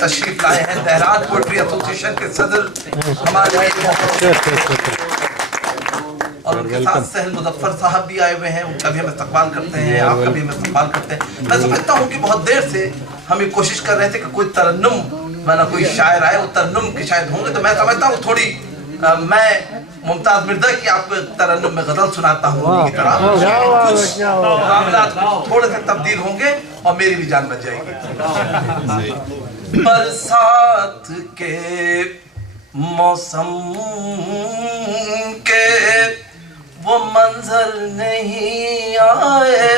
تشریف لائے ہیں. تہران پوئٹری ایسوسیشن کے صدر ہمارے اور ان کے ساتھ سہل مظفر صاحب بھی آئے ہوئے ہیں. ان کا بھی ہم استقبال کرتے ہیں, آپ کا بھی ہم استقبال کرتے ہیں. میں سمجھتا ہوں کہ بہت دیر سے ہم یہ کوشش کر رہے تھے کہ کوئی ترنم مانا کوئی شاعر آئے, وہ ترنم کے شاید ہوں گے. تو میں سمجھتا ہوں تھوڑی میں ممتاز مرزا کی آپ کو ترنم میں غزل سناتا ہوں ان کی طرح. کچھ معاملات تھوڑے سے تبدیل ہوں گے اور میری بھی جان بچ جائے گی. برسات کے موسم کے وہ منظر نہیں آئے,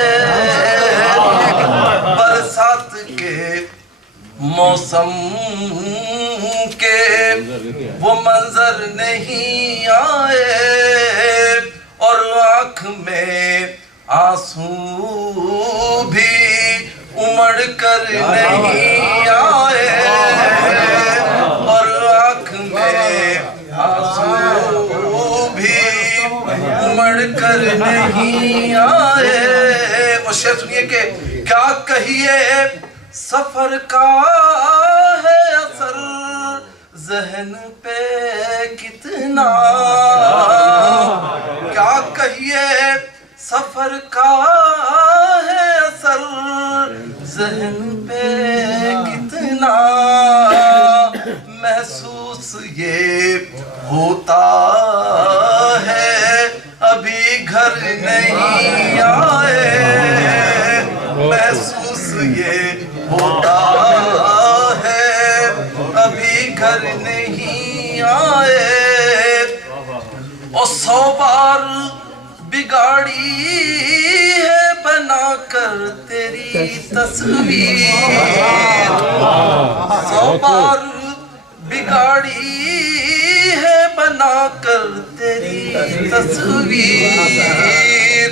برسات کے موسم کے وہ منظر نہیں آئے, اور آنکھ میں آنسو بھی امڑ کر نہیں آئے, اور آنکھ میں آنسو بھی امڑ کر نہیں آئے. وہ شعر سنیے کہ کیا کہیے سفر کا ہے اثر ذہن پہ کتنا, کیا کہیے سفر کا ہے اثر ذہن پہ کتنا, محسوس یہ ہوتا ہے ابھی گھر نہیں آئے, محسوس یہ ہوتا ہے ابھی گھر نہیں آئے, اور 100 بار بگاڑی ہے بنا کر تیری تصویر, 100 بار بگاڑی ہے بنا کر تیری تصویر,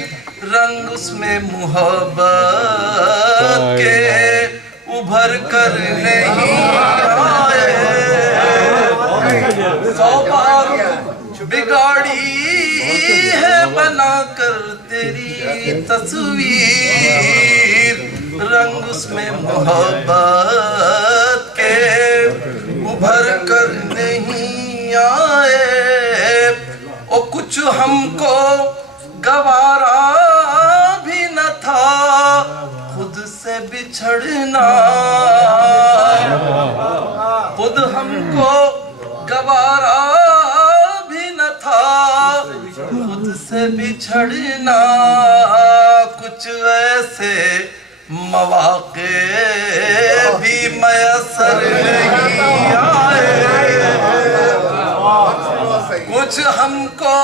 رنگ اس میں محبت کے ابھر کر نہیں آئے, 100 بار بگاڑی ہے بنا کر تیری تصویر, رنگ اس میں محبت کے ابھر کر نہیں آئے, اور کچھ ہم کو گوارا بھی نہ تھا خود سے بچھڑنا, خود ہم کو گوارا بھی نہ تھا خود سے بچھڑنا, کچھ ایسے مواقع بھی میسر نہیں آئے, کچھ ہم کو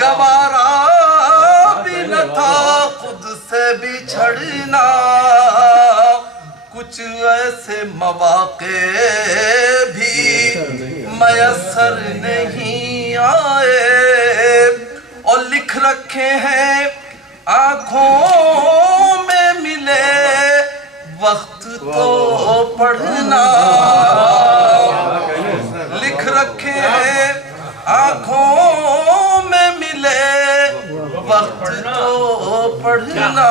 گوارا بھی نہ تھا خود سے بچھڑنا, کچھ ایسے مواقع بھی میسر نہیں آئے, اور لکھ رکھے ہیں آنکھوں میں ملے وقت تو پڑھنا, لکھ رکھے ہیں آنکھوں میں ملے وقت تو پڑھنا,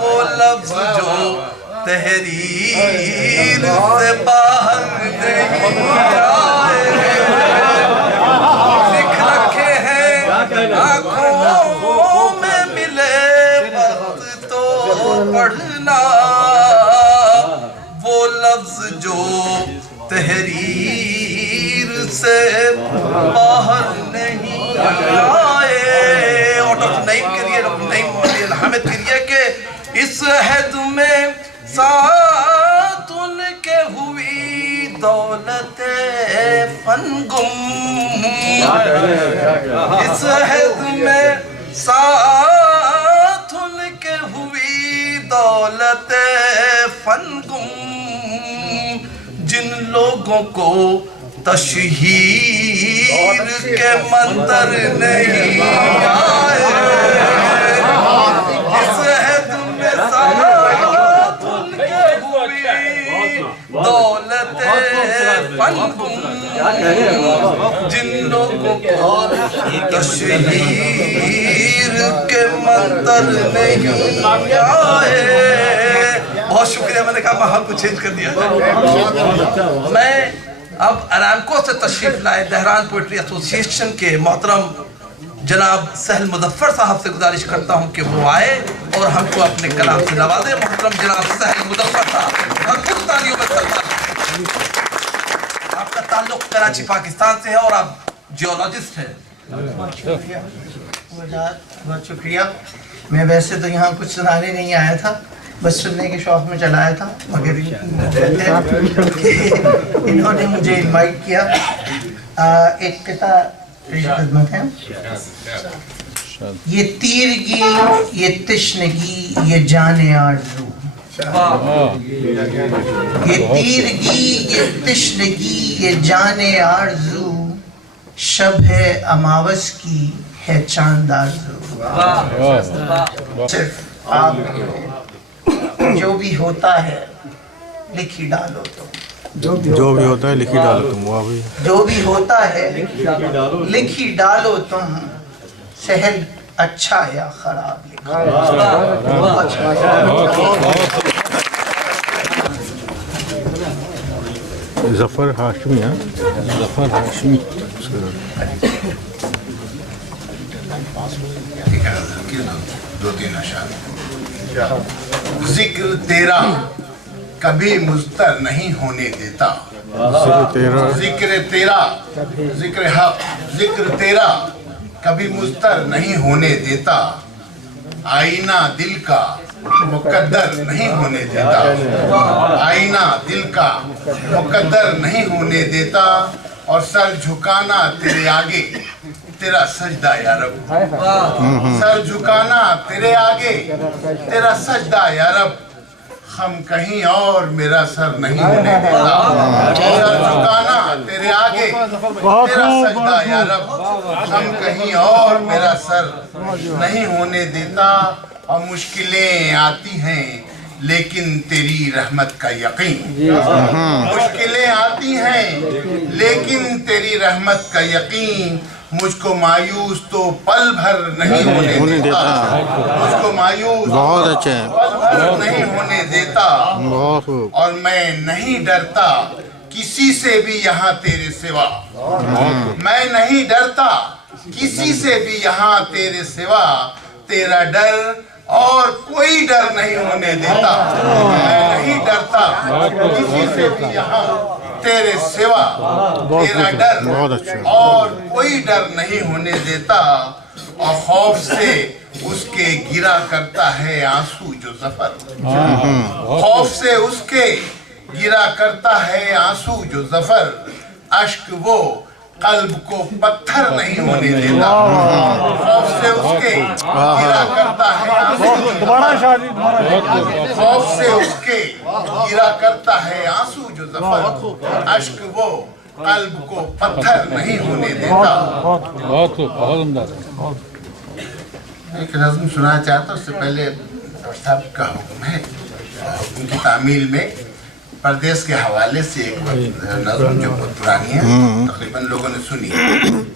وہ لفظ جو تحریر سے باہر نہیں آئے, لکھ رکھے ہیں آنکھوں میں ملے وقت تو پڑھنا, وہ لفظ جو تحریر سے باہر نہیں آئے. اور ڈاکٹر نعیم کے لیے, ڈاکٹر نعیم حامد کے لیے کہ اس عہد میں ساتھ ان کے ہوئی دولت فن گم, اس عہد میں ساتھ ان کے ہوئی دولت فن گم, جن لوگوں کو تشہیر کے منظر نہیں آئے, اس عہد میں ساتھ ان کے ہوئی دولت فن گم, جن لوگوں کو تشہیر کے منظر نہیں آئے. बहुत शुक्रिया। मैंने कहा माहौल को चेंज कर दिया। मैं अब अरामको से तशरीफ लाए दहरान पोइट्री एसोसिएशन के मोहतरम जनाब सहल मुजफ्फर साहब से गुजारिश करता हूं कि वो आए और हमको अपने कलाम से नवाजे। मोहतरम जनाब सहल मुजफ्फर साहब, भरपूर तालियों में सलाम। आपका ताल्लुक कराची पाकिस्तान से है और आप जियोलॉजिस्ट हैं। बहुत शुक्रिया। मैं वैसे तो यहाँ कुछ सुनाने नहीं आया था, बस सुनने के शौक में चला आया था, मगर इन्होंने मुझे इनवाइट किया। एक किता खिदमत है। ये तीरगी, ये तिश्नगी, ये जाने आरज़ू, ये तीरगी, ये तिश्नगी, ये जाने आरज़ू, शब है अमावस की है चांद आरज़ू। सिर्फ आप जो भी होता है लिखी डालो तुम, जो भी होता है लिखी डालो तुम। वो भी जो भी होता है लिखी डालो तुम, सहल अच्छा या खराब लिखा। जफर हाशमी है, जफर हाशमी। दो तीन अशार। जिक्र तेरा कभी मुस्तर नहीं होने देता, जिक्र तेरा, जिक्र हक, जिक्र तेरा कभी मुस्तर नहीं होने देता, आईना दिल का मुकद्दर नहीं होने देता, आईना दिल का मुकद्दर नहीं होने देता, और सर झुकाना तेरे आगे तेरा सजदा या रब, सर झुकाना तेरे आगे तेरा सजदा या रब, हम कहीं और मेरा सर नहीं होने देता, सर झुकाना तेरे आगे तेरा सजदा या रब, हम कहीं और मेरा सर नहीं होने देता, और मुश्किलें आती हैं लेकिन तेरी रहमत का यकीन, मुश्किलें आती हैं लेकिन तेरी रहमत का यकीन, मुझको मायूस तो पल भर नहीं होने देता, मुझको मायूस बहुत अच्छे पल भर नहीं होने देता, बहुत। और मैं नहीं डरता किसी से भी यहाँ तेरे सिवा, मैं नहीं डरता किसी से भी यहाँ तेरे सिवा, तेरा डर और कोई डर नहीं होने देता, मैं नहीं डरता किसी से भी यहाँ तेरे सिवा, तेरा डर और कोई डर नहीं होने देता, और खौफ से उसके गिरा करता है आंसू जो ज़फ़र, खौफ से उसके गिरा करता है आंसू जो ज़फ़र, अश्क वो कल्ब को पत्थर नहीं होने देता, खौफ से उसके गिरा करता है आंसू, खौफ से उसके गिरा करता है आंसू जो ज़फ़र, अश्क वो कल्ब को पत्थर नहीं होने देता। एक नज़्म सुनाना चाहता हूँ, उससे पहले साहब का हुक्म है, उनकी तामील में परदेश के हवाले से एक नज़्म जो बहुत पुरानी है, तकरीबन लोगों ने सुनी,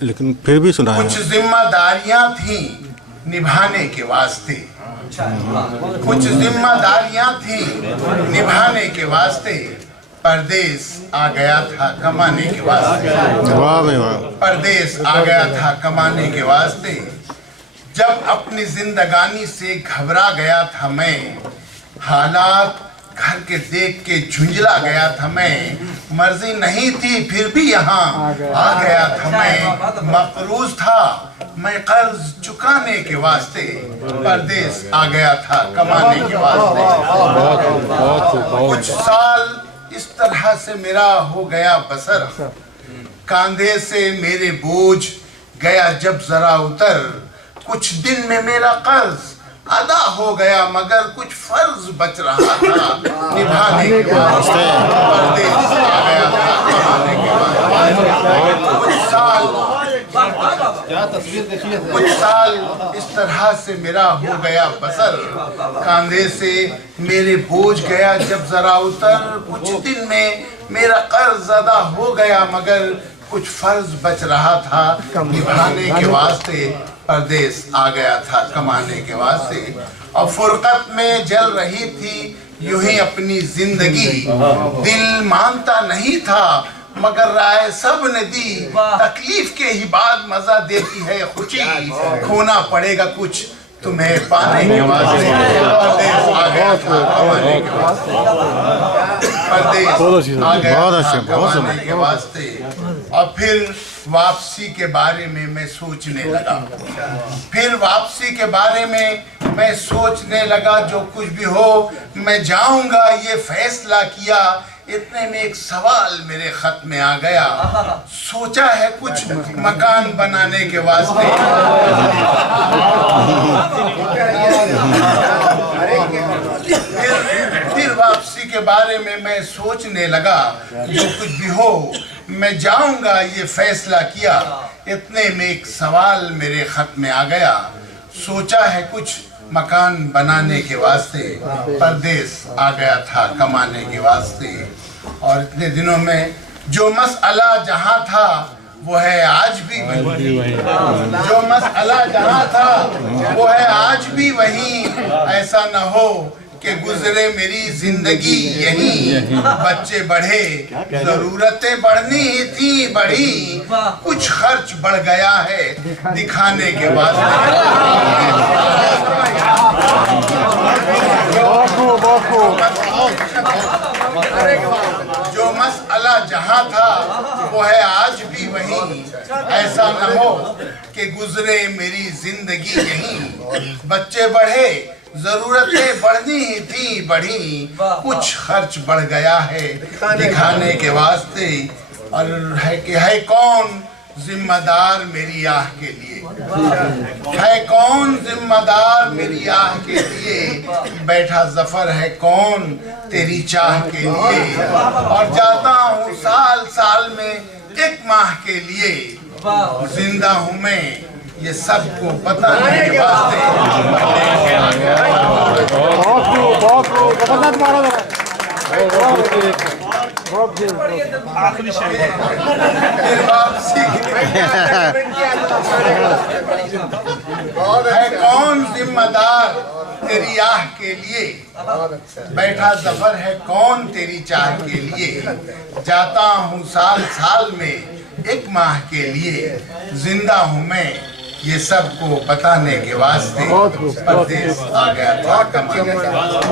लेकिन फिर भी सुना है। कुछ जिम्मेदारियां थी निभाने के वास्ते, कुछ जिम्मेदारियां थी निभाने के वास्ते, परदेश आ गया था कमाने के वास्ते, वाह भाई वाह। परदेश आ गया था कमाने के वास्ते, जब अपनी जिंदगानी से घबरा गया था मैं, हालात घर के देख के झुंझला गया था मैं, मर्जी नहीं थी फिर भी यहाँ आ गया था मैं, मकरूज था मैं कर्ज चुकाने के वास्ते, परदेश आ गया था कमाने के वास्ते, कुछ साल इस तरह से मेरा हो गया बसर, कांधे से मेरे बोझ गया जब जरा उतर, कुछ दिन में मेरा कर्ज अदा हो गया मगर कुछ फर्ज बच रहा था निभाने के वास्ते, परदेश आ गया था कमाने के वास्ते, कुछ साल इस तरह से मेरा हो गया बसर, कांधे से मेरे बोझ गया जब जरा उतर, कुछ दिन में मेरा कर्ज अदा हो गया मगर कुछ फर्ज बच रहा था निभाने के वास्ते, परदेस आ गया था कमाने के वास्ते और फुरकत में जल रही थी यूं ही अपनी जिंदगी दिल मानता नहीं था मगर राय सब ने दी तकलीफ के ही बाद मजा देती है खुशी खोना पड़ेगा कुछ तुम्हें पाने के वास्ते परदेस आ गया था कमाने के वास्ते परदेस आ गया था कमाने के वास्ते और फिर वापसी के बारे में मैं सोचने लगा फिर वापसी के बारे में मैं सोचने लगा जो कुछ भी हो मैं जाऊंगा ये फैसला किया इतने में एक सवाल मेरे खत में आ गया सोचा है कुछ मकान बनाने के वास्ते फिर वापसी के बारे में मैं सोचने लगा जो कुछ भी हो मैं जाऊंगा ये फैसला किया इतने में एक सवाल मेरे खत में आ गया सोचा है कुछ मकान बनाने के वास्ते परदेस आ गया था कमाने के वास्ते और इतने दिनों में जो मसला जहां था वो है आज भी वही जो मसला जहां था वो है आज भी वही ऐसा न हो कि गुजरे मेरी जिंदगी यही बच्चे बढ़े जरूरतें बढ़नी ही थी बढ़ी कुछ खर्च बढ़ गया है दिखाने के वास्ते जो मसला जहां था वो है आज भी वही ऐसा न हो कि गुजरे मेरी जिंदगी यही बच्चे बढ़े जरूरतें बढ़नी ही थी बढ़ी कुछ खर्च बढ़ गया है दिखाने के वास्ते और है कि है कौन जिम्मेदार मेरी आह के लिए है कौन जिम्मेदार मेरी आह के लिए बैठा जफर है कौन तेरी चाह के लिए और जाता हूँ साल साल में एक माह के लिए जिंदा हूँ मैं ये सबको बताने के वास्ते फिर वापसी है कौन जिम्मेदार तेरी आह के लिए बैठा जफर है कौन तेरी चाह के लिए जाता हूँ साल साल में एक माह के लिए जिंदा हूँ मैं ये सबको बताने के वास्ते परदेस आ गया था कमाने के वास्ते।